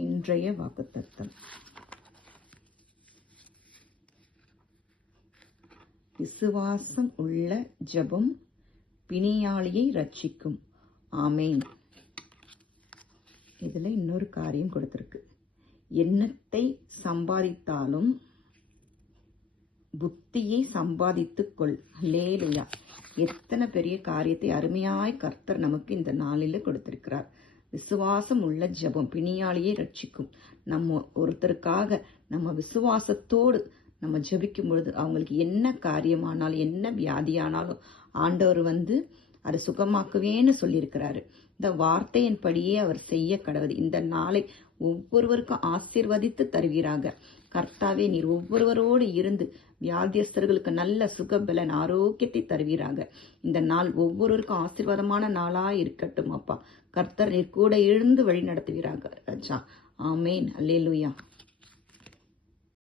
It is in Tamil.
இன்றைய வாக்குத்தத்தம். விசுவாசம் உள்ள ஜெபம் பிணியாளியை ரட்சிக்கும். ஆமேன். இதுல இன்னொரு காரியம் கொடுத்திருக்கு. எண்ணத்தை சம்பாதித்தாலும் புத்தியை சம்பாதித்துக் கொள். ஹல்லேலூயா. எத்தனை பெரிய காரியத்தை அருமையாய் கர்த்தர் நமக்கு இந்த நாளில் கொடுத்திருக்கிறார். விசுவாசம் உள்ள ஜெபம் பிணியாளியை ரட்சிக்கும். நம்ம ஒருத்தருக்காக நம்ம விசுவாசத்தோடு நம்ம ஜெபிக்கும் பொழுது அவங்களுக்கு என்ன காரியமானாலும் என்ன வியாதியானாலும் ஆண்டவர் அதை சுகமாக்குவேன்னு சொல்லியிருக்கிறாரு. இந்த வார்த்தையின்படியே அவர் செய்ய கடவுது. இந்த நாளை ஒவ்வொருவருக்கும் ஆசீர்வதித்து தருவீராக. கர்த்தாவே, நீர் ஒவ்வொருவரோடு இருந்து வியாதியஸ்தர்களுக்கு நல்ல சுகபலன் ஆரோக்கியத்தை தருவீராக. இந்த நாள் ஒவ்வொருவருக்கும் ஆசீர்வாதமான நாளாய் இருக்கட்டும் அப்பா. கர்த்தர் நீர் கூட எழுந்து வழி நடத்துவீராக ராஜா. ஆமேன். அல்லேலூயா.